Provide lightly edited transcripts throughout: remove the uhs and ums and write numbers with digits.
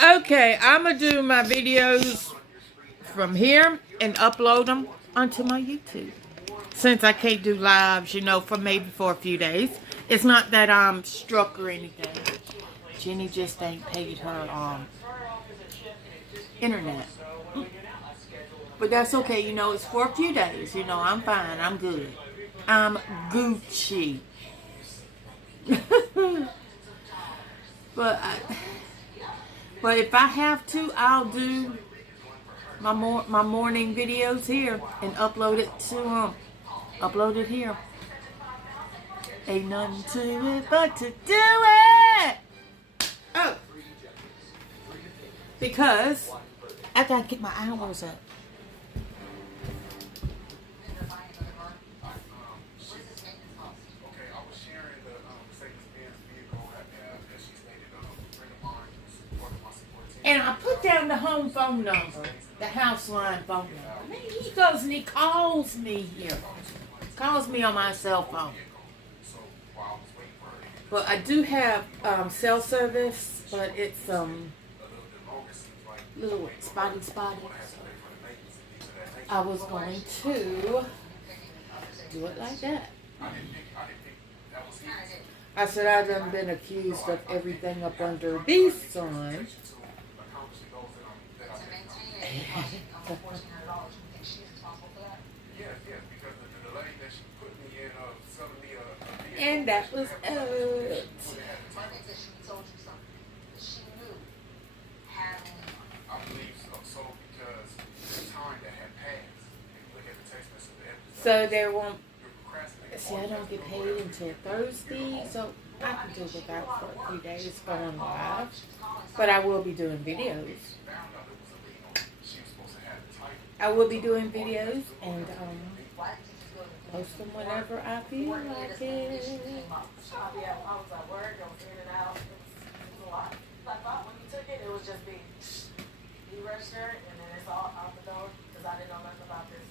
Okay, I'm going to do my videos from here and upload them onto my YouTube. Since I can't do lives, you know, for a few days. It's not that I'm struck or anything. Jenny just ain't paid her internet. But that's okay, you know, it's for a few days. You know, I'm fine. I'm good. I'm Gucci. but but if I have to, I'll do my morning videos here and upload it here. Ain't nothing to it but to do it. Oh, because I gotta get my hours up. And I put down the home phone number, the house line phone number. And then he goes and he calls me here. Calls me on my cell phone. But I do have cell service, but it's little spotty. So I was going to do it like that. I said I've done been accused of everything up under the sun. And that was it. So there won't. See, I don't get paid until Thursday, so I can do without for a few days going live. But I will be doing videos. I will be doing videos and post them whenever I feel like it. Register and then it's all out the door because I didn't know nothing about this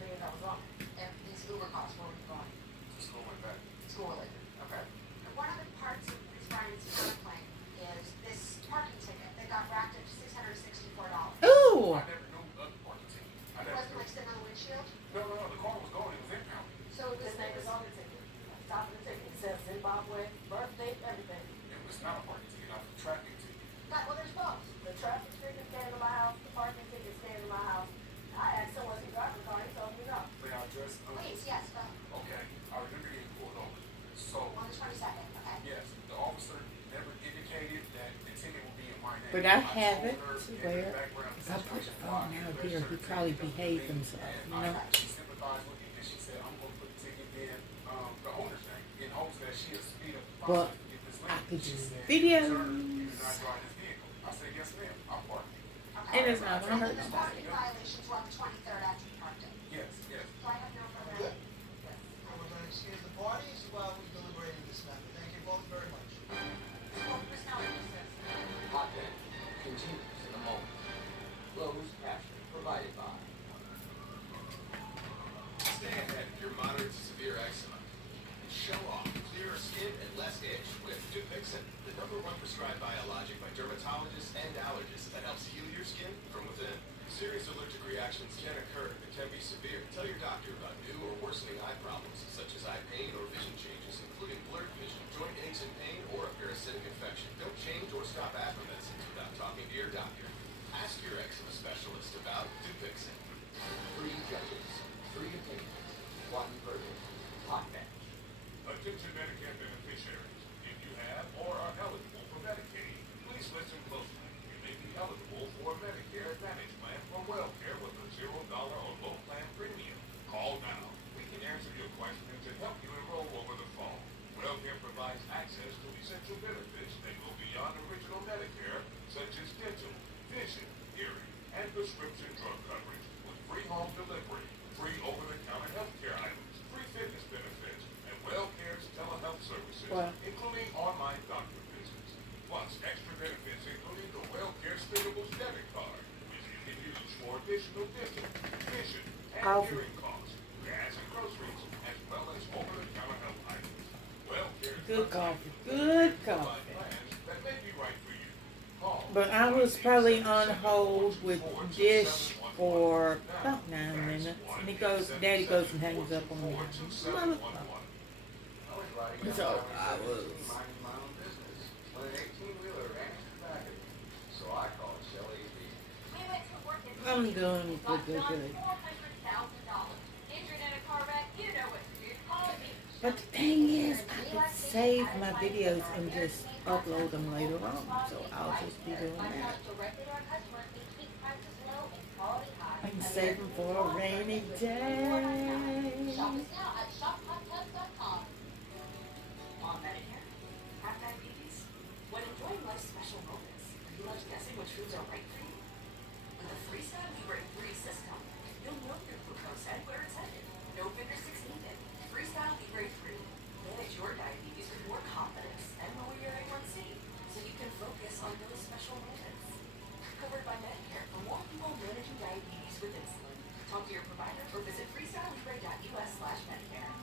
thing that was on. And these Uber costs, where were you going? To school and back. School later. Okay. And one of the parts of Chris Bryan's counterclaim is this parking ticket that got racked at $664. Ooh! I never knew of the parking ticket. It wasn't like sitting on the windshield? No, the car was going, it was impounded. So this name is on the ticket. Top of the ticket. It says Zimbabwe, birthday, everything. It was not a parking ticket, not a traffic ticket. Well, there's both. The traffic ticket came to my house, the parking ticket came to my house. I asked someone to drive the car, he told me no. May I address? Please, yes, go. Okay, I remember getting pulled over. So on the 22nd, okay. Yes, the officer never indicated that the ticket would be in my name. But I have it to where if I put the phone out here, he probably behaved himself, you know? She sympathized with me and she said, I'm going to put the ticket in the owner's name in hopes that she'll speed up the process to get this late. I could do videos. And it's not going to hurt nobody. Violations were on the 23rd after you parked it. Yes. So I have no further. Yes. We're going to excuse the parties while we deliberate this matter. Thank you both very much. Hot day continues in a moment. Closed caption provided by. Stay ahead of your moderate to severe eczema. And show off clearer skin and less itch with Dupixent, the #1 prescribed biologic by dermatologists and allergists that helps heal your skin from within. Serious allergic reactions can occur and can be severe. Tell your doctor about new or worsening eye problems, such as eye pain or vision changes, including blurred vision, joint aches and pain, or a parasitic infection. Don't change or stop asthma medicines without talking to your doctor. Ask your eczema specialist about Dupixent. 3 judges, 3 opinions, 1 verdict. Hot match. Attention Medicare beneficiaries. If you have or are eligible for Medicaid, please listen closely. You may be eligible for a Medicare Advantage plan from WellCare with a $0 or low plan premium. Call now. We can answer your questions and help you enroll over the phone. WellCare provides access to essential benefits that go beyond original Medicare, such as dental, vision, hearing, and prescription drug coverage with free home delivery, free over-the-counter healthcare items, free fitness benefits, and WellCare's telehealth services, including online doctor visits. Plus, extra benefits including the WellCare Spindables debit card, which you can use for additional dental, vision, and hearing costs, gas and groceries, as well as over-the-counter health items. WellCare Good coffee. Good coffee. plans that may be right for you. Call But I was probably on hold with Dish for about 9 minutes. And he goes, Daddy goes and hangs up on me. Motherfucker. So I was. I'm doing good. But the thing is, I could save my videos and just upload them later on. So I'll just be doing that. I can save them for a rainy day. On Medicare, have diabetes? When enjoying life's special moments, are you left guessing which foods are right for you? With the Freestyle Libre 3 system, you'll know your glucose and where it's headed. No finger sticks needed. Freestyle Libre 3. Manage your diabetes with more confidence and lower your A1C, so you can focus on those special moments. Covered by Medicare for more people managing diabetes with insulin. Talk to your provider or visit freestylelibre.us/Medicare.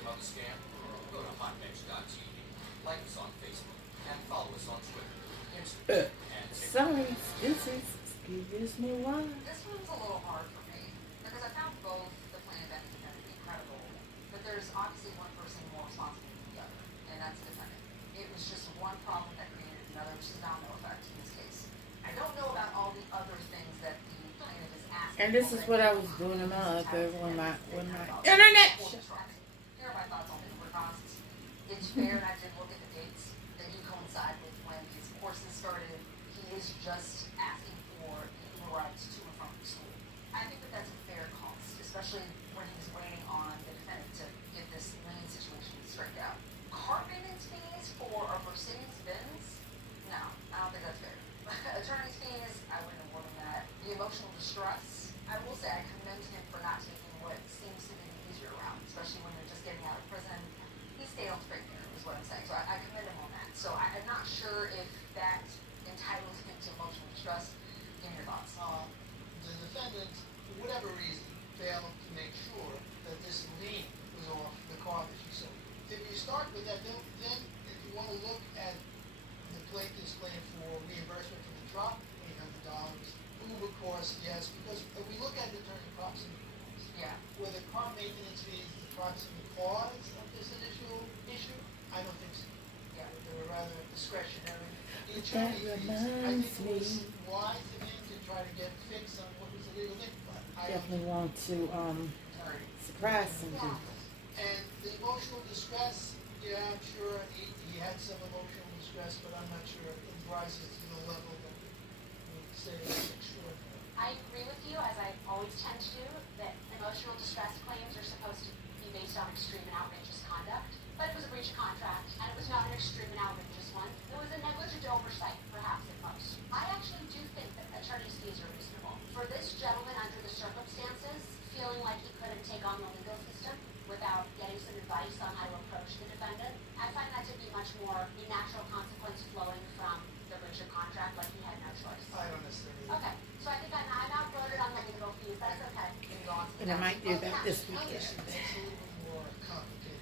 About the scam? Go to hotmix.tv, like us on Facebook, and follow us on Twitter, Instagram, and TikTok. Sorry, excuse me, why? This one's a little hard for me, because I found both the plaintiff and the defendant incredible, but there's obviously one person more responsible than the other, and that's the defendant. It was just one problem that created another, which is domino effect in this case. I don't know about all the other things that the plaintiff is asking. And this is what I was doing in my other when my internet. Here are my thoughts on Uber costs. It's fair, and I did look at the dates. They do coincide with when his courses started. He is just asking for the Uber rides to and from school. I think that that's a fair cost, especially when he's waiting on the defendant to get this lien situation straightened out. Car maintenance fees for a Mercedes-Benz? No, I don't think that's fair. Attorney's fees, I wouldn't have worked on that. The emotional distress, I will say I commend him for not taking what seems to be the easier route, especially when they're just getting out of prison. He stayed on straight there, is what I'm saying. So I commend him on that. So I'm not sure if that entitles him to emotional distress. Give me your thoughts. The defendant, for whatever reason, failed to make sure that this lien was off the car that she sold. If you start with that, then if you want to look at the plaintiff's claim for reimbursement for the truck, $800. Uber cost, yes, because if we look at it in terms of proximate cause, Yeah. where the car maintenance fees is the proximate cause of this initial issue, I don't think so. Yeah. They were rather discretionary. The That attorney fees, I reminds think it was me. wise of him to try to get fixed on what was a legal thing, but I don't Definitely want to surprise somebody. And the emotional distress, yeah, I'm sure he had some emotional distress, but I'm not sure it rises to the level that we would say is extraordinary. I agree with you, as I always tend to do, that emotional distress claims are supposed to be based on extreme and outrageous conduct. But it was a breach of contract, and it was not an extreme and outrageous one. It was a negligent oversight, perhaps at most. I actually do think that attorney's fees are reasonable. For this gentleman, under the circumstances, feeling like he couldn't take on the legal system without getting some advice on how to approach the defendant, I find that to be much more a natural consequence flowing from the breach of contract, like he had no choice. I don't necessarily. Okay, so I think I'm outvoted on the legal fees. That's okay. Can go on to the And I next. might do that this Now weekend. this makes it a little bit more complicated.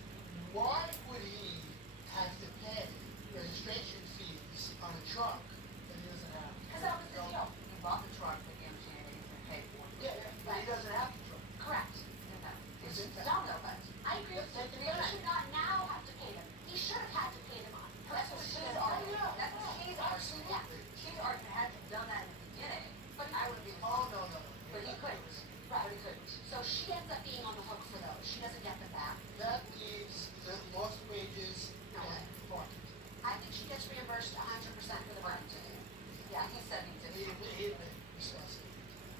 Why would he have to pay registration fees on a truck that he doesn't have? Because that was the deal. He bought the truck with the understanding he's going to pay for it. Yeah, but he doesn't have the truck. Correct. No. Is it that? Domino effect. I agree with you. He should not now have to pay them. He should have had to pay them on. That's what she's arguing. That's what she's arguing. Yeah. She's arguing had to have done that in the beginning, but I would be. Oh, no. But he couldn't. Right. But he couldn't. So she ends up being on the hook for those. She doesn't get them back. That leaves the lost wages No. and parking. I think she gets reimbursed 100% for the parking ticket. Yeah, he said he did. He admitted responsibility.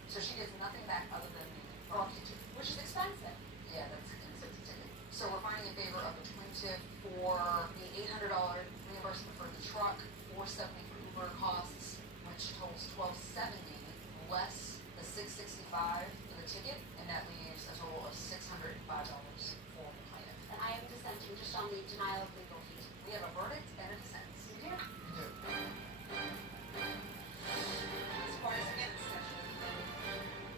So she gets nothing back other than the Parking ticket. Which is expensive. Yeah, that's a ticket. So we're finding in favor of the plaintiff for the $800 reimbursement for the truck, $470 for Uber costs, which totals $1,270 less the $665 for the ticket, and that leaves a total of $605 for the plaintiff. And I am dissenting just on the denial of legal fees. We have a verdict and a dissent. We do. This part is against session.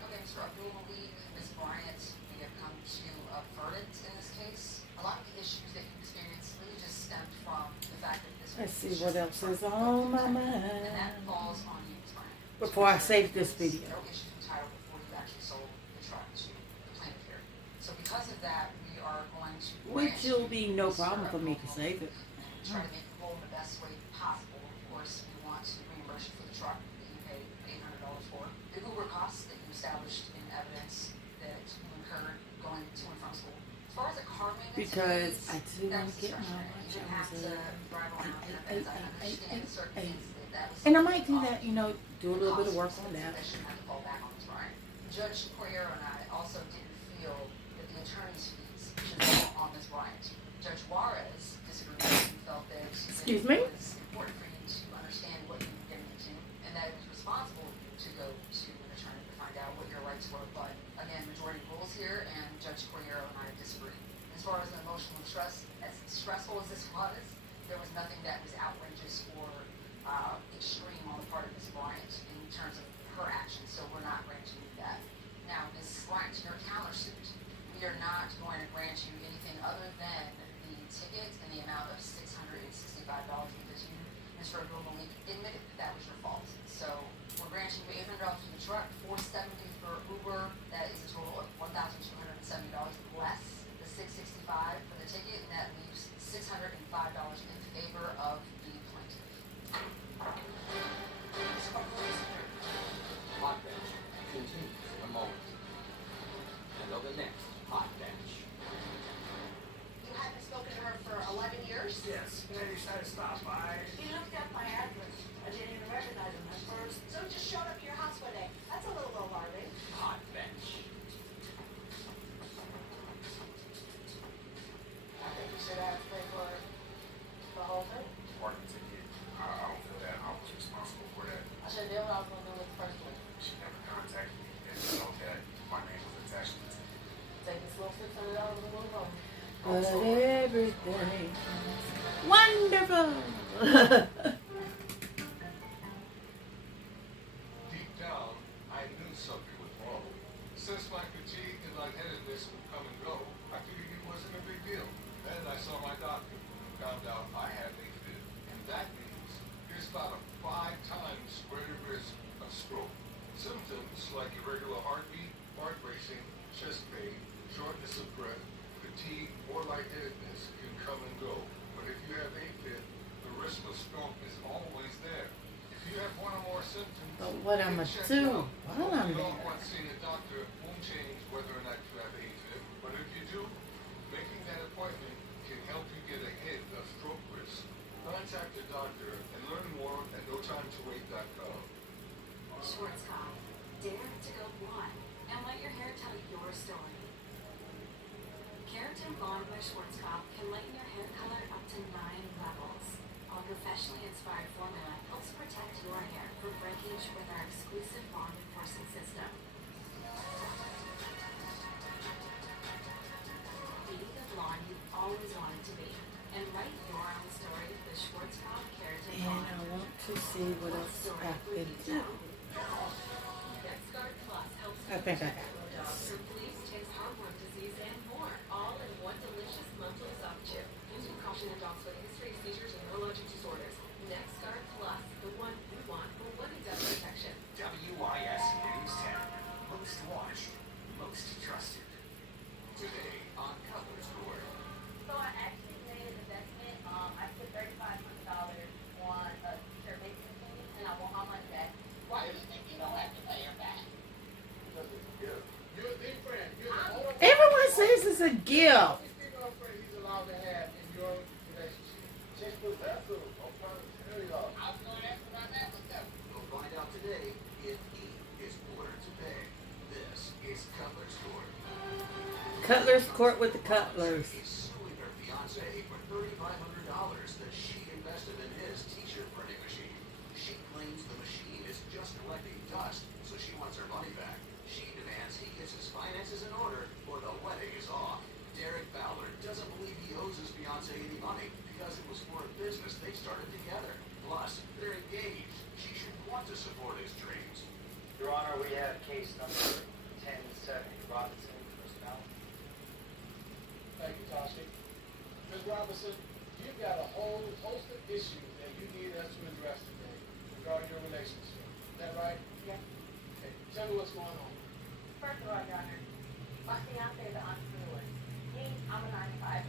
Okay, Mr. Abdul Malik, Ms. Bryant, we have come to a verdict in this case. A lot of the issues that you experienced really just stemmed from the fact that this Let's see what else is on my And mind that falls on you, Ms. Bryant. before I save this video. No issues with title before you actually sold the truck to the plaintiff here. So because of that, we are going to Which will be no problem for me to save it. and try to make it roll in the best way possible. Of course, we want to reimburse you for the truck that you paid $800 for. The Uber costs that you established in evidence that you incurred going to and from school. As far as the car maintenance Because fees, I do want that's to get my discretionary. You didn't have to drive around in a Benz. I understand certain things that was. And I might do that, you know, do a little bit of work on that. That shouldn't have to fall back on us, Brian. Judge Corriero and I also didn't feel that the attorney's fees should fall on Ms. Bryant. Judge Juarez disagreed and felt that Excuse it me? was important for you to understand what you were getting into and that it was responsible to go to an attorney to find out what your rights were. But again, majority rules here, and Judge Corriero and I disagree. As far as the emotional stress, as stressful as this was, there was nothing that was outrageous or extreme on the part of Ms. Bryant in terms of her actions, so we're not granting you that. Now, Ms. Bryant, your countersuit, we are not going to grant you anything other than the ticket in the amount of $665 because you, Ms. Vergilmoli, admitted that that was your fault. So we're granting you $800 for the truck, $470 for Uber. That is a total of $1,270 less the $665 for the ticket, and that leaves $605 in favor of the plaintiff. Hot bench continues in a moment. And on the next hot bench. You haven't spoken to her for 11 years? Yes, and I decided to stop by. He looked up my address. I didn't even recognize him at first. So he just showed up at your house one day. That's a little alarming. Hot bench. I think you should have to pay for the whole thing. Parking ticket. I don't feel that I was responsible for that. I should have done what I was going to do with the first one. She never contacted me and know that my name was attached to the ticket. Take this little $600 and move on. But everything wonderful. Deep down, I knew something was wrong. Since my fatigue and lightheadedness would come and go, I figured it wasn't a big deal. Then I saw my doctor and found out I had AFib. And that means there's about a 5 times greater risk of stroke. Symptoms like irregular heartbeat, heart racing, chest pain, shortness of breath, fatigue, or lightheadedness can come and go. But if you have AFib, the risk of stroke is always there. If you have one or more symptoms, But what I'ma get checked do out. while I'm You don't there? want seeing a doctor won't change whether or not you have AFib. But if you do, making that appointment can help you get ahead of stroke risk. Contact your doctor and learn more at NoTimeToWait.com. Schwarzkopf, dare to go blonde and let your hair tell your story. Keratin Blonde by Schwarzkopf can lighten your hair color up to 9 levels. Our professionally inspired formula helps protect your hair from breakage with our exclusive bond enforcing system. Be the blonde you've always wanted to be, and write your own story with the Schwarzkopf Keratin And Blonde. I want to see what else I can do. NexGuard Plus helps I think I got dogs from fleas, ticks, heartworm disease, and more, all in one delicious monthly soft chew. Use with caution in dogs with a history of seizures and neurologic disorders. NexGuard Plus, the one you want for one and done protection. WIS News 10. Most watched, most trusted. Today on Cutler's Court. So I actually made an investment. I put $3,500 on a t-shirt making company, and I want my money back. Why do you think you don't have to pay her back? Because it's a gift. You're a big friend. You're the only Everyone says it's a gift. girlfriend he's allowed to have in your relationship. Just put that through. I'm trying to tell y'all. I was going to ask about that myself. We'll find out today if he is ordered to pay. This is Cutler's Court. Cutler's Court with the Cutlers. Is suing her fiance for $3,500 that she invested in his t-shirt printing machine. She claims the machine is just collecting dust, so she wants her money back. She demands he gets his finances in order or the wedding is off. Derek Ballard doesn't believe he owes his fiance any money because it was for a business they started together. Plus, they're engaged. She should want to support his dreams. Your Honor, we have case number 1070, Robinson v. Mount. Thank you, Toshi. Ms. Robinson, you've got a whole host of issues that you need us to address today regarding your relationship. Is that right? Yes. Okay, tell me what's going on. First of all, Your Honor, my fiance is an entrepreneur. Me, I'm a 9 to 5.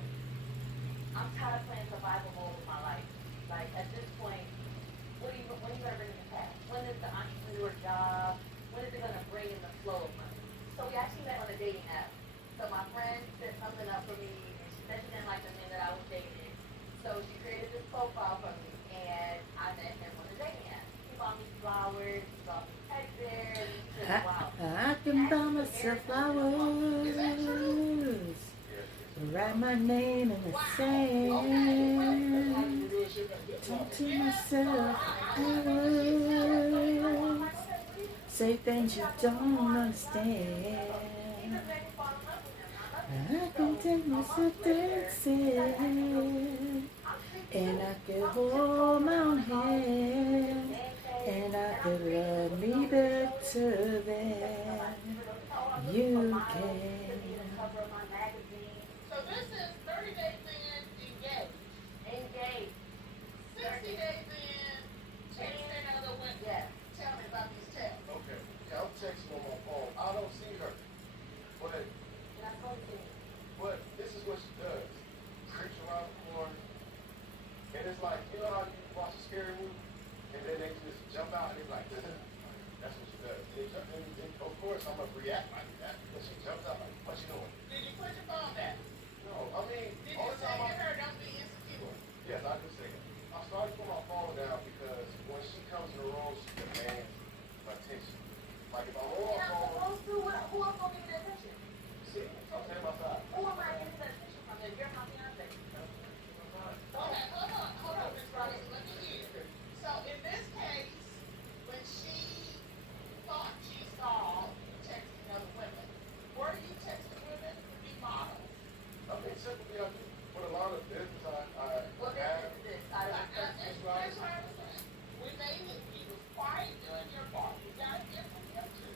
I'm tired of playing survival mode with my life. Like, at this point, when are you going to bring in the cash? When is the entrepreneur job? When is it going to bring in the flow of money? So we actually met on a dating app. So my friend set something up for me, and she said she didn't like the men that I was dating. So she created this profile for me, and I met him on a dating app. He bought me flowers, he bought me teddy bears, he said, wow. I can buy myself flowers. Write my name in the sand. Talk to myself. Say things you don't understand. I can take myself dancing. And I can hold my own hand. And I could love me better than you can. So this is 30 days in, engaged. Engaged. 60 days in, texting other women. Yes. Tell me about these texts. Okay. Yeah, I'm texting on my phone. I don't see her. But And I spoke to him. this is what she does. Creeps around the corner. And it's like, you know how you watch a scary movie? And then they just jump out and they're like, that's what she does. And of course, I'm going to react like that. But she jumps out like, what you doing? Did you put your phone down? No, I mean, Did all you the say time to her, don't be insecure? yes, I do say that. I started to put my phone down because when she comes in the room, she demands attention. Like if I'm on my And I'm phone, supposed to, who else gonna give me the attention? see, I'm saying my side. Who am I getting the attention from if you're my fiance? Okay, hold on, Ms. Robinson, let me hear. So in this case, when she thought she saw texting other women, were you texting women to be models? I mean, simply, I do. But a lot of business I What have. business is this? Out of Ms. Robinson, we made it, you was quiet doing your part, you gotta get from him too.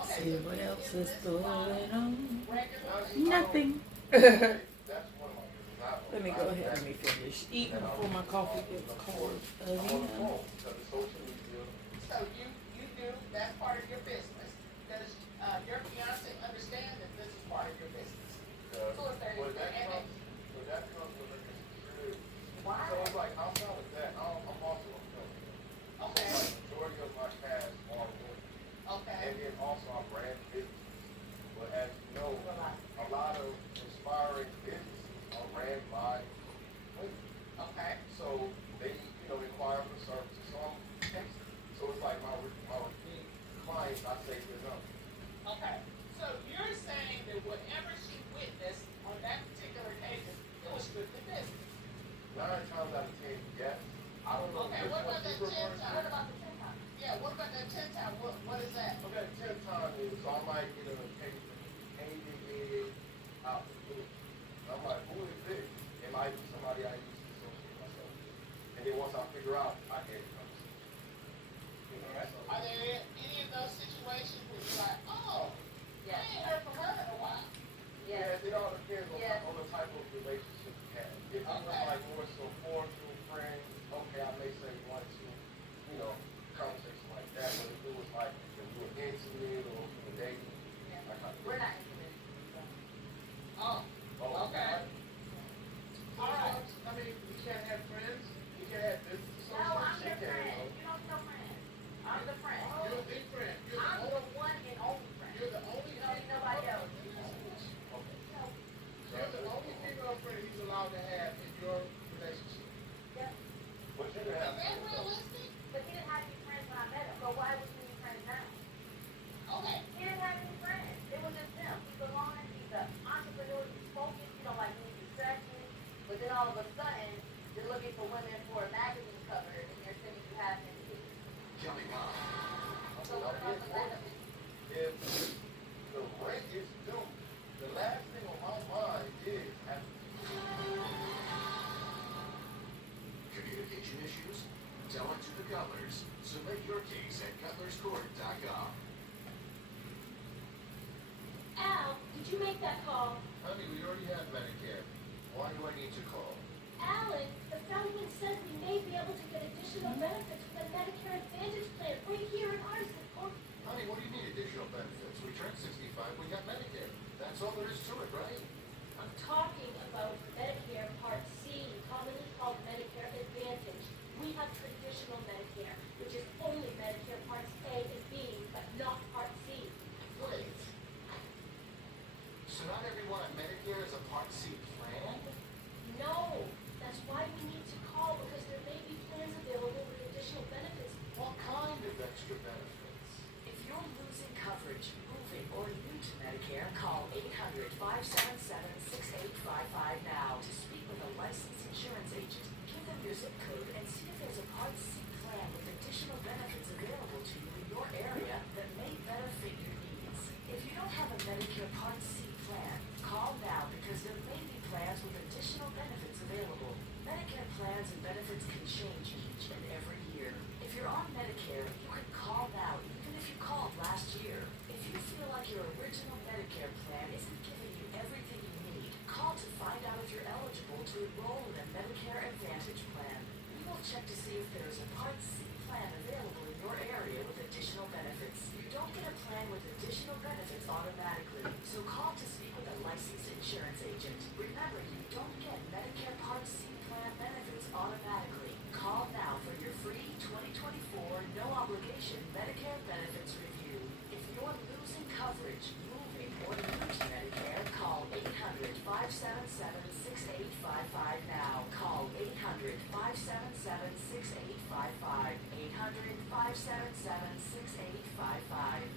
Okay, See so what is else this is going on. regular? Nothing. That's one of my business. Let me go ahead and let me finish eating before my coffee gets cold I'm on the again. phone because of social media. So you do, that's part of your business. Does your fiance understand that this is part of your business? When that comes with a security. Why? So it's like outside of that, I'm also a film. Okay. So like majority of my cast are women. Okay. And then also I brand businesses. But as you know, a lot of inspiring businesses are ran by women. Okay. So they, inquire for services. So I'm texting. So it's like my repeat clients, I say to them. Okay. So you're saying that whatever she witnessed on that particular occasion, it was strictly business? 9 times out of 10, yes. I don't know. Okay, which what one about that she 10 prefers. times? What about the 10 times? Yeah, what about that 10 times? What is that? Okay, 10 times is, so I might get a candy gig out the blue. I'm like, who is this? It might be somebody I used to associate myself with. And then once I figure out, I get it. That's all. Are there any of those situations where you're like, oh, I Yes. ain't heard from her in a while? Yes. It all depends on, Yes. on the type of relationship you have. If it was Okay. like more so cordial friends, okay, I may say 1, 2, conversation like that. But if it was like if you were intimate or you were dating, I kind of. We're not intimate. Oh, okay. All right. I mean, you can't have friends. You can't have business No, I'm associates. your You can't. friend. You don't know friends. I'm the friend. You're a big friend. You're I'm the the only. one and only friend. You're the only. You don't need nobody else. Okay. No. You're the only female friend he's allowed to have in your relationship. Yeah. But you can Is have. that realistic? But he didn't have any friends when I met him. So why would we be friends now? Okay. He didn't have any friends. It was just him. He's a loner. He's an entrepreneur. He's focused. He don't like any distractions. But then all of a sudden, you're looking for women for a magazine cover, and they're sending you half in the Coming up. So what about the benefits? If the rent is due, the last thing on my mind is having. Communication issues? Tell it to the Cutlers. Submit your case at cutlerscourt.com. Al, did you make that call? Honey, we already have Medicare. Why do I need to call? Alan, able to get additional benefits with a Medicare Advantage plan right here in ours. Honey, what do you mean additional benefits? We turned 65, we got Medicare. That's all there is to it, right? I'm talking about Medicare Part C, commonly called Medicare Advantage. We have traditional Medicare, which is only Medicare Parts A and B, but not Part C. Wait. So not everyone on Medicare is a Part C plan? No, that's why we need to call, because there may be plans available with additional benefits. What kind of extra benefits? If you're losing coverage, moving, or new to Medicare, call 800-577-6855 now to speak with a licensed insurance agent. Give them your zip code and see if there's a Part C plan with additional benefits available to you in your area that may better fit your needs. If you don't have a Medicare Part C plan, call now because there may be plans with additional benefits available. Medicare plans and benefits can change each and every year. If you're on Medicare, you can call now even if you called last year. If you feel like your original Medicare plan isn't giving you everything you need, call to find out if you're eligible to enroll in a Medicare Advantage plan. We will check to see if there is a Part C plan available in your area with additional benefits. You don't get a plan with additional benefits automatically, so call to speak with a licensed insurance agent. Remember, you don't get Medicare Part C plan benefits automatically. Call now for your free 2024 no obligation Medicare benefits review. If you're losing coverage, moving, or new to Medicare, call 800-577-6855 now. Call 800-577-6855. 800-577-6855.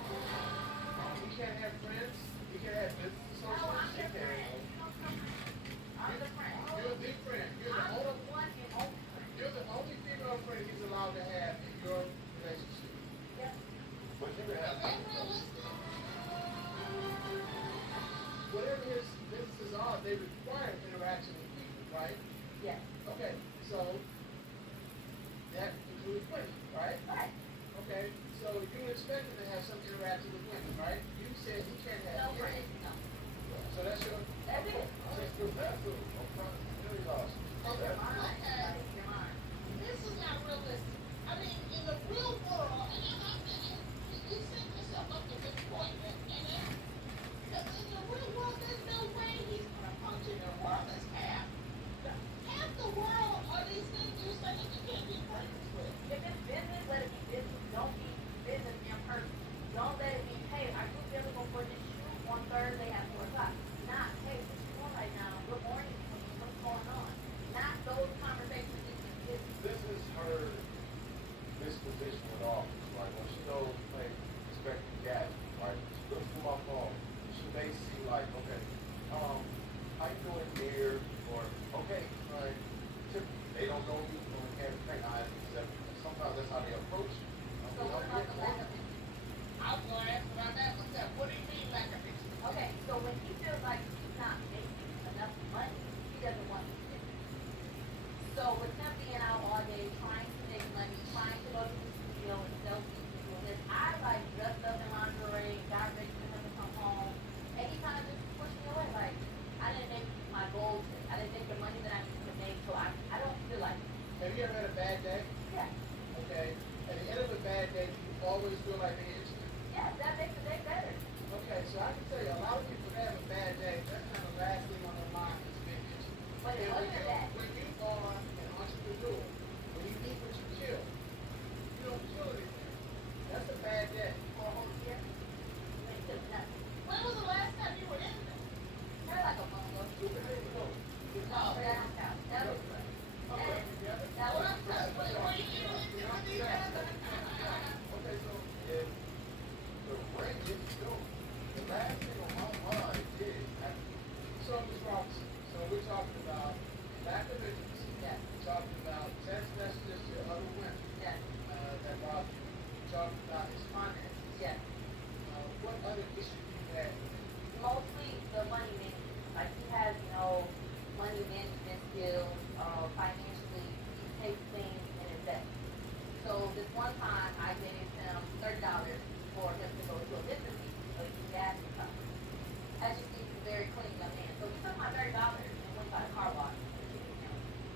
You can't have friends. You can't have business associates. No, I'm You your can't friend. have- I'm the friend. You're the friend. You're the I'm only. the one and only friend. You're the only female friend he's allowed to have in your relationship. Yep. But you can have. Is that realistic? Whatever his businesses are, they require interaction with people, right? Yes. Okay, so that includes women, right? Right. Okay, so you expect him to have some interaction with women, right? You said he can't have. No any. friend. No. So that's your. That's it. That's your bathroom. I'm trying to really lost. You're mine. You're mine. This is not realistic. I mean, in the real world, and I'm not saying, you set yourself up to disappointment, and because in the real world, there's no way he's gonna function in a world that's half. Half the world are these things you're saying you can't be friends with. If it's business, let it be business. Don't be business in person. Don't let it be, hey, are you available for this shoot on Thursday at 4 o'clock? Not, hey, what you doing right now? Good morning. What's going on? Not those conversations in business. This is her disposition with office, right? When she goes to play expecting gas, right? She looks through my phone. She may see like, okay, how you doing here? Or, okay, right? They don't know you from a can't pay. Sometimes that's how they approach you. So what about the lack of business? I was gonna ask about that myself. What do you mean lack of business? Okay, so when he feels like he's not making enough money, he doesn't want to do business. So with him being out all day trying to make money, trying to go to the studio and sell people doing this, I like dressed up in lingerie, got ready for him to come home, and he kind of just pushed me away. Like I didn't make my goals, I didn't make the money that I needed to make, so I don't feel like Have you ever had a bad day? yeah. Okay. At the end of a bad day, you always feel like they hit you. Yeah, that makes the day better. Okay, so I can tell you, a lot of people that have a bad day, that's kind of the last thing on their mind is being itchy. But it And wasn't that. when you are an entrepreneur, when you eat what you kill, you don't kill anything. That's a bad day. For a whole year, you ain't feeling nothing. When was the last time you were in there? You're like a month ago. 2 days ago. Oh, that don't count. That was that What was I'm saying, were you in there with each other? Okay, so if the rent is due, the last thing on my mind is, so Ms. Robinson, so we're talking about lack of intimacy. Yeah. We're talking about text messages to other women, Yeah. that rob you. We're talking about his finances. Yeah. What other issues do you have? Mostly the money management. Like he has, money management skills, financially, he takes things and invests. So this one time I gave him $30 for him to go to a business meeting so he can gas and stuff. As you see, he's a very clean young man. So he took my $30 and went by at a car wash.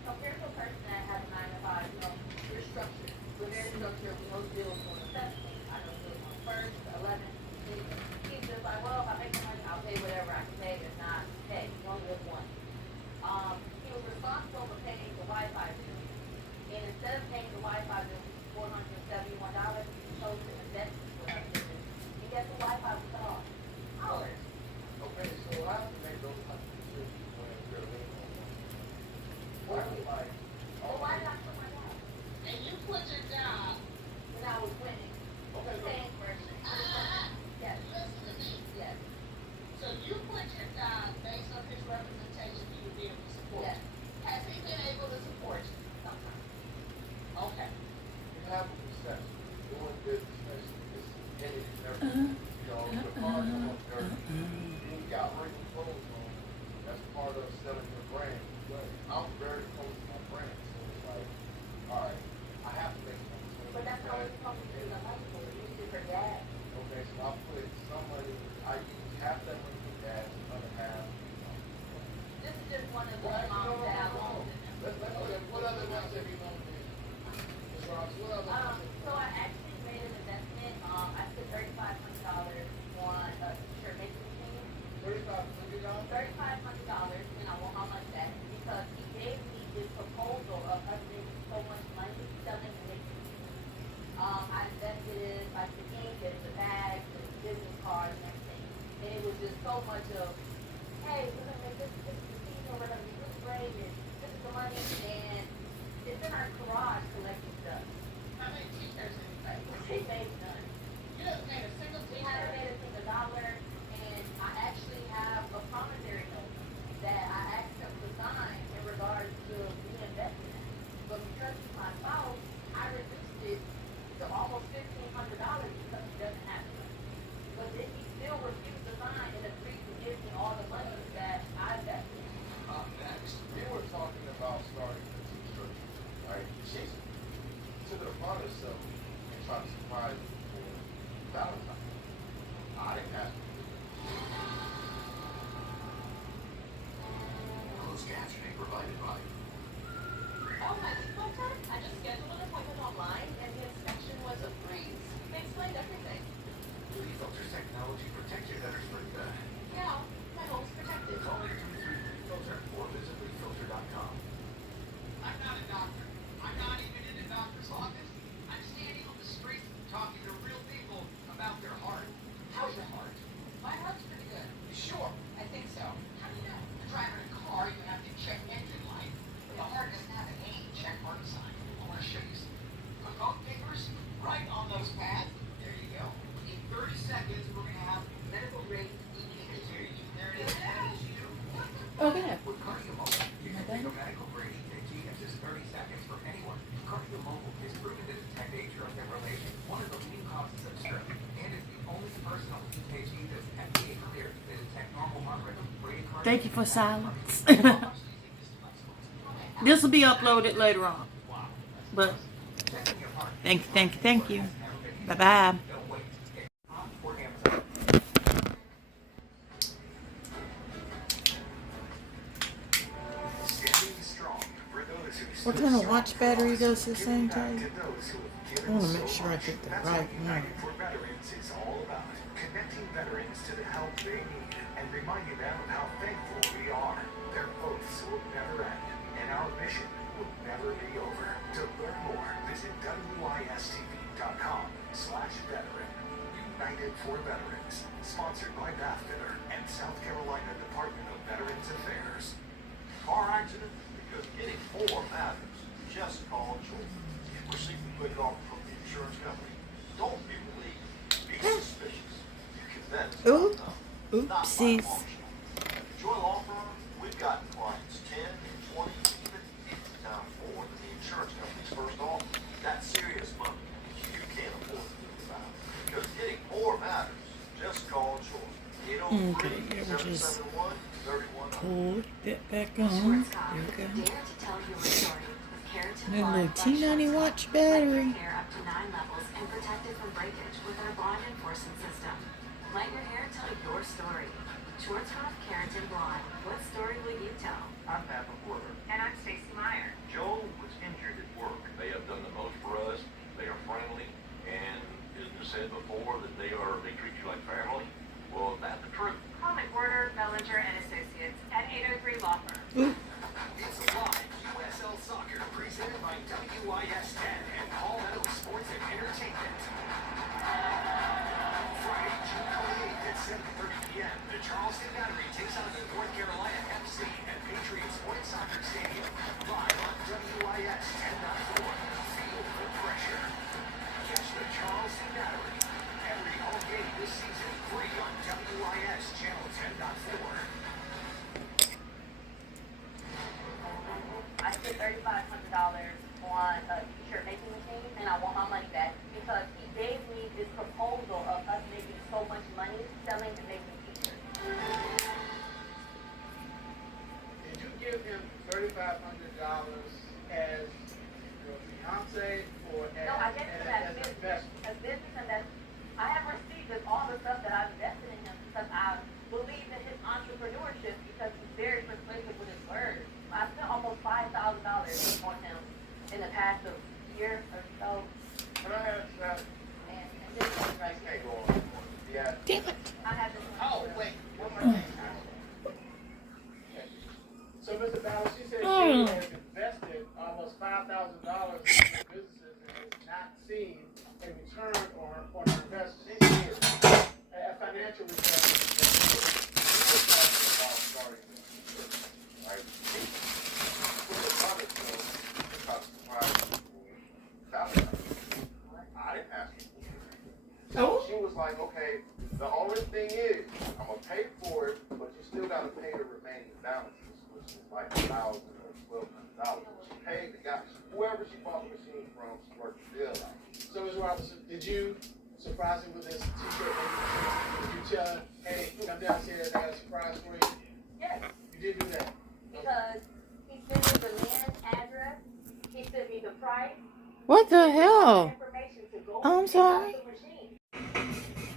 Compared to a person that has a 9 to 5, you know, we're structured. We're very structured. We know bills on the 17th. I know bills on the 1st, the 11th. He's just like, well, if I make the money, I'll pay whatever I can pay. If not, pay. You only live once. He was responsible for paying the Wi-Fi bill. And instead of paying the Wi-Fi bill $471, he chose to invest in what he did. And guess the Wi-Fi was cut off. Hours. Okay, so I have to make those type of decisions when we're living on one. What is like, Well, why did I quit my job? And you quit your job. When I was winning. okay, look, Paying for everything. Yes. Listen to me. Yes. So you quit your job based on his representation you would be able to support. Yes. Has he been able to support you? Sometimes. Okay. you have a perception. Doing business, it's any and everything. You know, the car come up dirty. You got wrinkled clothes on. That's part of selling your brand. But I'm very close to my brand, so it's like, all right, I have to make money. So But that's not what you're supposed to do the money for. You use it for gas. okay, so I put some money, I use half that money for gas, the other half, you know. This is just one of the Well, actually, amounts that I no. loaned. What other ones have you loaned me? Ms. Ross, what other ones? So I actually made an investment. I put $3,500 on a t-shirt making machine. $3,500? $3,500, and I want how much that is because he gave me this proposal of us making so much money selling the making machine. I invested in like the ink and the bags and the business cards and everything. And it was just so much of, hey, we're gonna make this machine and we're gonna be really great and this is the money and it's in our garage collecting stuff. How many t-shirts did you make? We made none. You haven't made a single We t-shirt. haven't made a single dollar, and I actually have a promissory note that I asked him to sign in regards to reinvesting in. But because he's my spouse, I reduced it to almost $1,500 because he doesn't have the money. But then he still refused to sign and agreed to give me all the money that I invested in. Next. We were talking about starting a t-shirt, right? She took it upon herself and tried to surprise me for Valentine's. I didn't have to do it. Closed captioning provided by Oh, my filter? I just scheduled an appointment online and the inspection was a breeze. They explained everything. Beauty Filters technology protects your gutters for good. Yeah, my home's protected. Call 833-FILTER or visit leafilter.com. I'm not a doctor. I'm not even in a doctor's office. I'm standing on the street talking to real people about their heart. How's your heart? My heart's pretty good. You sure? I think so. How do you know? You're driving a car, you have to check engine light. But the heart doesn't have an A, check mark sign. I want to show you some cook papers right on those pads. There you go. In 30 seconds, we're going to have medical grade EKG. There it is. That is you. Okay. With CardioMobile, you can take a medical grade EKG in just 30 seconds from anyone. CardioMobile is proven to detect atrial fibrillation, one of the leading causes of stroke, and is the only personal EKG that's FDA cleared to detect normal heart rhythm, bradycardia. Thank you for silence. This will be uploaded later on. But thank you. Bye bye. What kind of watch battery does this thing tell you? I want to make sure I get the right one. For veterans is all about connecting veterans to the help they need and reminding them of how thankful we are. Their oaths will never end, and our mission will never be over. To learn more, visit wistv.com/veteran. United for Veterans, sponsored by Bathfitter and South Carolina Department of Veterans Affairs. Car accident? Because getting more matters. Just call Joel. Receive the good offer from the insurance company. Don't be relieved. Be suspicious. You can then. Ooh, Not oopsies. by emotion. At the Joy Law Firm, we've got clients 10, 20, even 50 times more than the insurance company's first offer. That's serious money. You can't afford to lose without. Because getting more matters. Just call Joy. Okay, here we just 803-771-3100. pull that back on. There we go. Dare to tell your story with Keratin And a little Bond Brush T90 System. watch Let battery. your hair up to 9 levels and protected from breakage with our bond enforcement system. Let your hair tell your story. Short Top, Carrington Blonde. What story will you tell? I'm Papa Porter. And I'm Stacy Meyer. Joe was injured at work. They have done the most for us. They are friendly, and as I said before, that they treat you like family. Well, that's the truth. Call McWhorter, Bellinger, and Associates at 803 Law Firm. It's live USL Soccer presented by WIS 10 and All Meadow Sports and Entertainment. Friday, June 28th at 7:30 p.m. The Charleston Battery takes on the North Carolina FC at Patriots Sports Soccer Stadium. Live on WIS 10.4. Feel the pressure. Catch the Charleston Battery every home game this season free on WIS Channel 10.4. I spent $3,500 on a t-shirt making machine, and I want my money back because he gave me this proposal of us making so much money selling and making t-shirts. Did you give him $3,500 as your fiance or as, No, I gave him that as an business. investment? As business, and that's, I have received of all the stuff that I've invested in him because I believe in his entrepreneurship because he's very persuasive with his words. I spent almost $5,000 on him in the past year or so. Can I ask that? And this is right Can't here. go on. Yeah. Damn it. I have this. Oh, wait. One more thing. Okay. So, Mr. Battle, she said she has invested almost $5,000 in businesses and has not seen a return on her investment. A financial return. I didn't ask you. So she was like, okay, the only thing is, I'm gonna pay for it, but you still gotta pay the remaining balances, which is like $1,000 or $1,200. She paid the guy, whoever she bought the machine from, she worked the deal out. So, Ms. Robinson, did you surprise him with this t-shirt? Did you tell him, hey, come downstairs, I got a surprise for you? Yes, You did do that. because he sent me the man's address, he sent me the price. What the hell? Information to go I'm and pick sorry. up the machine.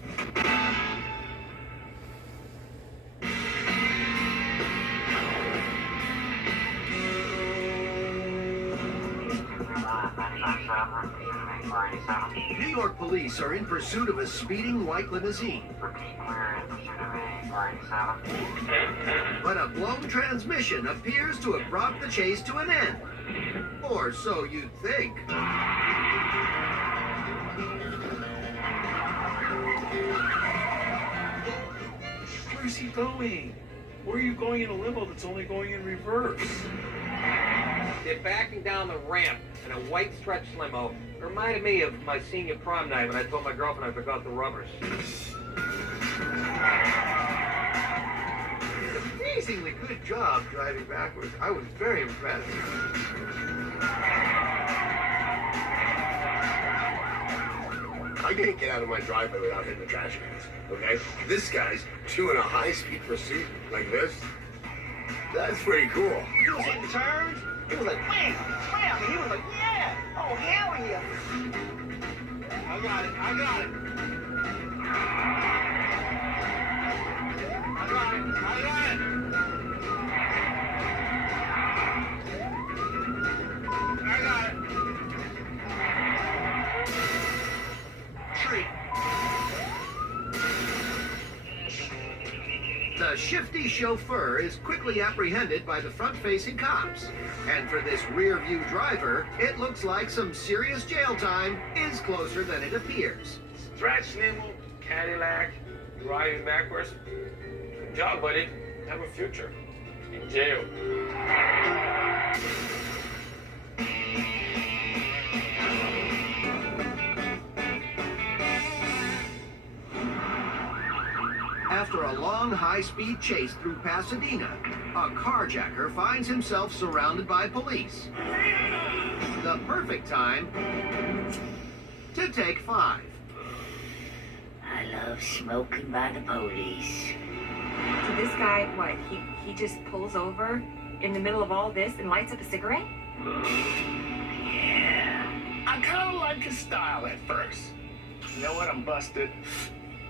New York police are in pursuit of a speeding white limousine. But a blown transmission appears to have brought the chase to an end. Or so you'd think. Where's he going? Where are you going in a limo that's only going in reverse? They're backing down the ramp in a white stretch limo. It reminded me of my senior prom night when I told my girlfriend I forgot the rubbers. Amazingly good job driving backwards. I was very impressed. I can't get out of my driveway without hitting the trash cans, okay? This guy's doing a high-speed pursuit like this. That's pretty cool. He was hitting turns. He was like, wham, wham. And he was like, yeah. Oh, hell yeah. I got it. I got it. I got it. I got it. I got it. Tree. The shifty chauffeur is quickly apprehended by the front-facing cops. And for this rear-view driver, it looks like some serious jail time is closer than it appears. Stretch limo, Cadillac, driving backwards. Good job, buddy. Have a future. In jail. After a long, high-speed chase through Pasadena, a carjacker finds himself surrounded by police. The perfect time to take 5. I love smoking by the police. So this guy, what, he just pulls over in the middle of all this and lights up a cigarette? Yeah. I kind of like his style at first. You know what? I'm busted.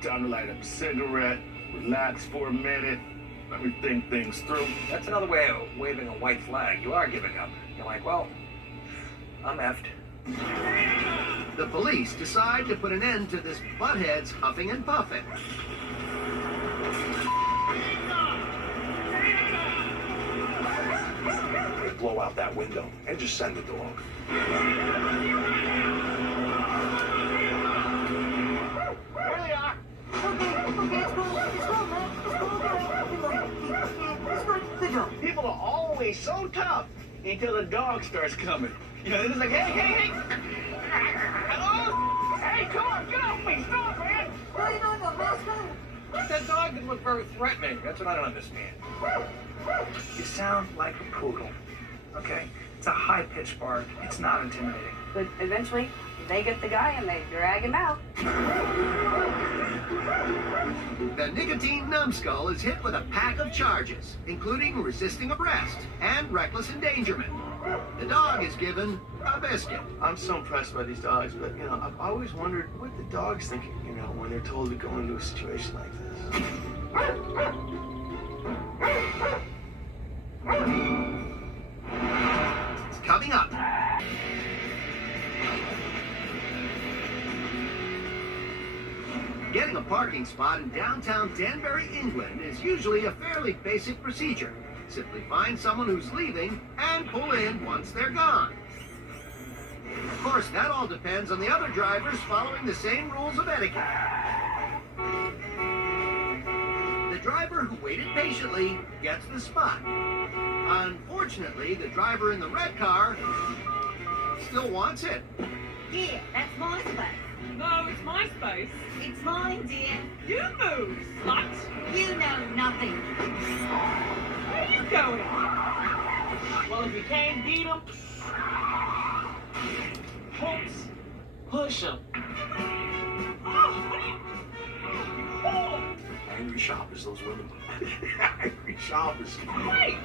Time to light up a cigarette. Relax for a minute. Let me think things through. That's another way of waving a white flag. You are giving up. You're like, well, I'm effed. The police decide to put an end to this butthead's huffing and puffing. Blow out that window and just send the dog. Here they are. People are always so tough until the dog starts coming. You know, they're just like, hey. Hello? Hey, come on, get off me. Stop, man. That dog didn't look very threatening. That's what I don't understand. You sound like a poodle, okay? It's a high-pitched bark. It's not intimidating. But eventually, they get the guy and they drag him out. The nicotine numbskull is hit with a pack of charges, including resisting arrest and reckless endangerment. The dog is given a biscuit. I'm so impressed by these dogs, but, you know, I've always wondered what the dog's thinking, you know, when they're told to go into a situation like this. Coming up. Getting a parking spot in downtown Danbury, England is usually a fairly basic procedure. Simply find someone who's leaving and pull in once they're gone. Of course, that all depends on the other drivers following the same rules of etiquette. The driver who waited patiently gets the spot. Unfortunately, the driver in the red car still wants it. Dear, that's my space. No, it's my space. It's mine, dear. You move, slut. You know nothing. Where are you going? Well, if you can't beat them, push them. Angry shoppers, those women. Angry shoppers. Wait!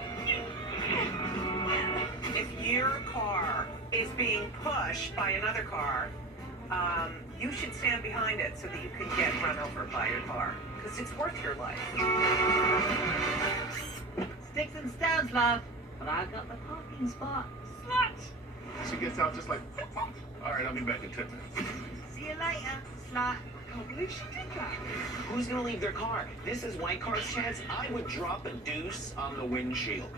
If your car is being pushed by another car, you should stand behind it so that you can get run over by your car, because it's worth your life. Sticks and stones, love, but I got the parking spot. Slut! She gets out just like, all right, I'll be back in 10 minutes. See you later, slut. I can't believe she did that. Who's gonna leave their car? This is white car's chance. I would drop a deuce on the windshield.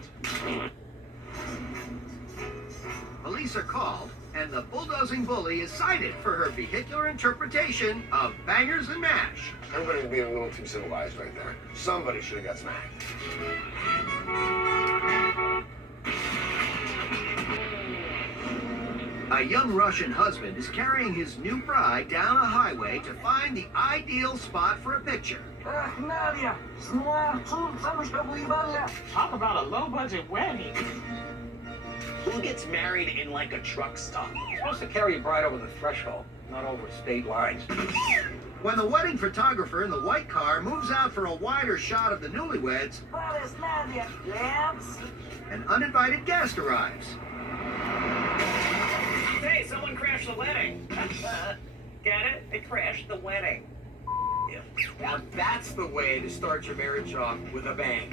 Police are called, and the bulldozing bully is cited for her vehicular interpretation of bangers and mash. Everybody's being a little too civilized right there. Somebody should have got smacked. A young Russian husband is carrying his new bride down a highway to find the ideal spot for a picture. Nadia, talk about a low-budget wedding. Who gets married in like a truck stop? You're supposed to carry your bride over the threshold, not over state lines. When the wedding photographer in the white car moves out for a wider shot of the newlyweds, an uninvited guest arrives. Hey, someone crashed the wedding. Get it? They crashed the wedding. Yeah. Now that's the way to start your marriage off with a bang.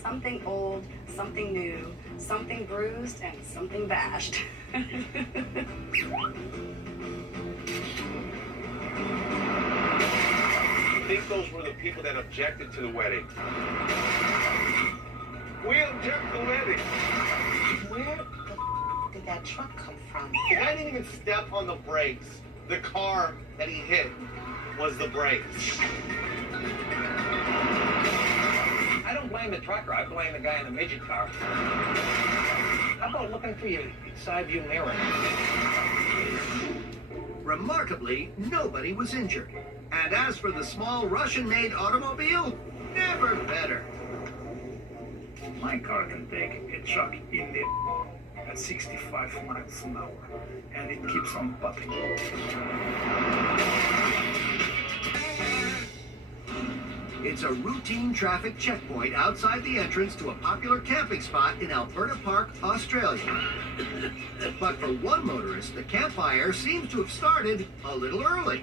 Something old, something new, something bruised, and something bashed. I think those were the people that objected to the wedding. We object to the wedding. Where the did that truck come from? The guy didn't even step on the brakes. The car that he hit was the brakes. I don't blame the trucker. I blame the guy in the midget car. How about looking through your side view mirror? Remarkably, nobody was injured. And as for the small Russian-made automobile, never better. My car can take a truck in the at 65 miles an hour, and it keeps on putting. It's a routine traffic checkpoint outside the entrance to a popular camping spot in Alberta Park, Australia. But for one motorist, the campfire seems to have started a little early.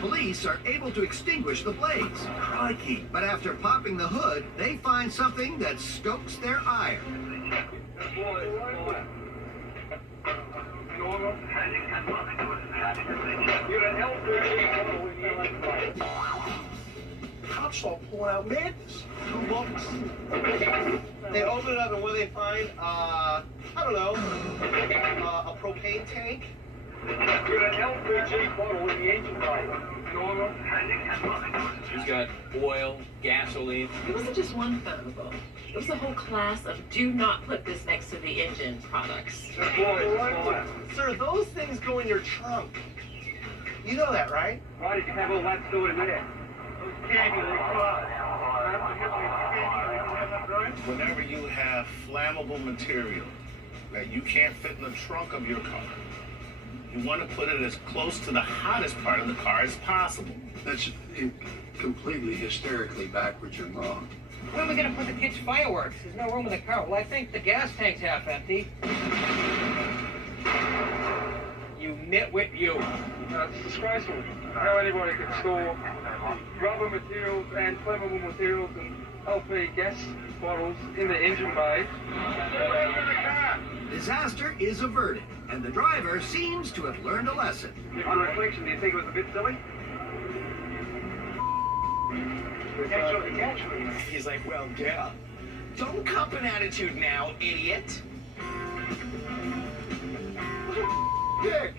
Police are able to extinguish the blaze. Crikey. But after popping the hood, they find something that stokes their ire. Cops all pulling out madness. They open it up and what do they find? I don't know, a propane tank? You're an LPG bottle with the engine light. He's got oil, gasoline. It wasn't just one flammable. It was a whole class of do not put this next to the engine products. Sir, those things go in your trunk. You know that, right? Why did you have all that stored in there? Whenever you have flammable material that you can't fit in the trunk of your car, you want to put it as close to the hottest part of the car as possible. That's completely hysterically backwards and wrong. Where are we going to put the kids' fireworks? There's no room in the car. Well, I think the gas tank's half empty. You nitwit, you. It's disgraceful how anybody can store rubber materials and flammable materials and LP gas bottles in the engine bay. Disaster is averted, and the driver seems to have learned a lesson. On reflection, do you think it was a bit silly? He's like, well, yeah. Don't cop an attitude now, idiot. Dick!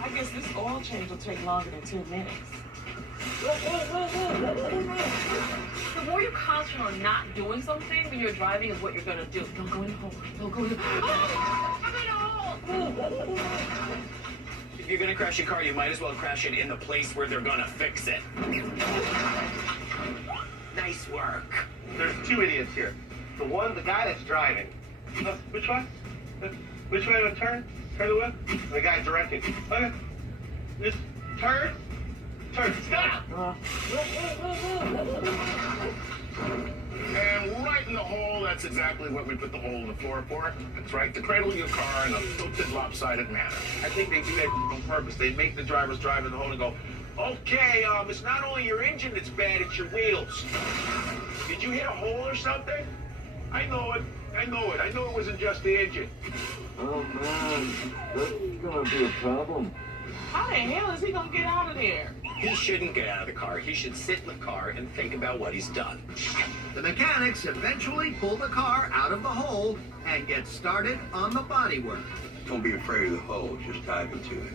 I guess this oil change will take longer than 2 minutes. The more you concentrate on not doing something when you're driving is what you're going to do. Don't go in the hole. Don't go in the hole. I'm in a hole. If you're gonna crash your car, you might as well crash it in the place where they're gonna fix it. Nice work. There's two idiots here. The guy that's driving. Which one? Which way to turn? Turn the wheel? The guy directing. Okay. Just turn. Turn. Stop! And right in the hole, that's exactly what we put the hole in the floor for. It's right to cradle your car in a tilted, lopsided manner. I think they do that on purpose. They make the drivers drive in the hole and go, okay, it's not only your engine that's bad, it's your wheels. Did you hit a hole or something? I know it. I know it wasn't just the engine. Oh, man. That's gonna be a problem. How the hell is he gonna get out of there? He shouldn't get out of the car. He should sit in the car and think about what he's done. The mechanics eventually pull the car out of the hole and get started on the bodywork. Don't be afraid of the hole, just dive into it.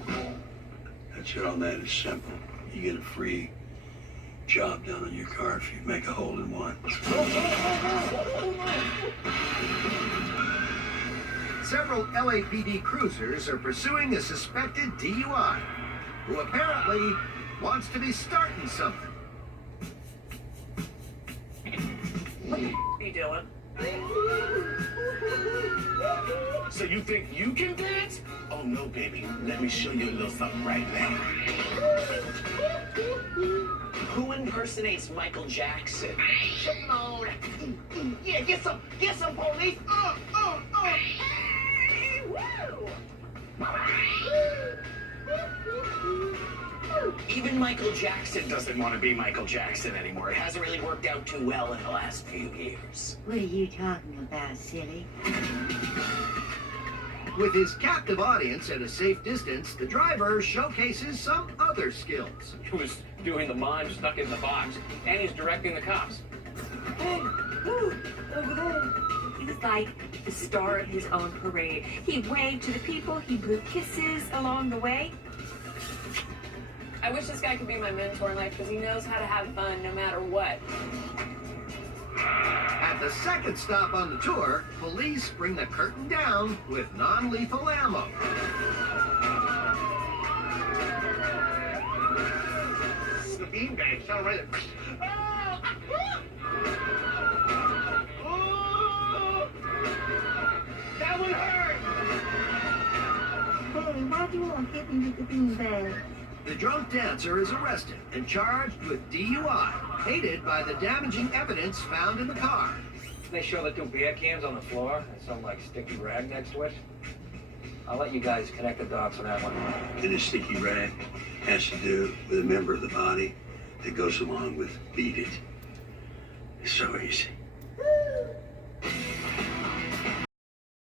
That's it on that, it's simple. You get a free job done on your car if you make a hole in one. Several LAPD cruisers are pursuing a suspected DUI, who apparently wants to be starting something. What are you doing? So you think you can dance? Oh, no, baby. Let me show you a little something right now. Who impersonates Michael Jackson? Shimon. Yeah, get some police. Hey, woo! Even Michael Jackson doesn't want to be Michael Jackson anymore. It hasn't really worked out too well in the last few years. What are you talking about, silly? With his captive audience at a safe distance, the driver showcases some other skills. He was doing the mime stuck in the box, and he's directing the cops. Hey, woo, over there. He was like the star of his own parade. He waved to the people, he blew kisses along the way. I wish this guy could be my mentor in life because he knows how to have fun no matter what. At the second stop on the tour, police bring the curtain down with non-lethal ammo. It's the beanbag, sound right there. That would hurt! Hey, why do you want to hit me with the beanbag? The drunk dancer is arrested and charged with DUI. hated by the damaging evidence found in the car. They show the two beer cans on the floor and some like sticky rag next to it. I'll let you guys connect the dots on that one. And a sticky rag has to do with a member of the body that goes along with beat it. It's so easy.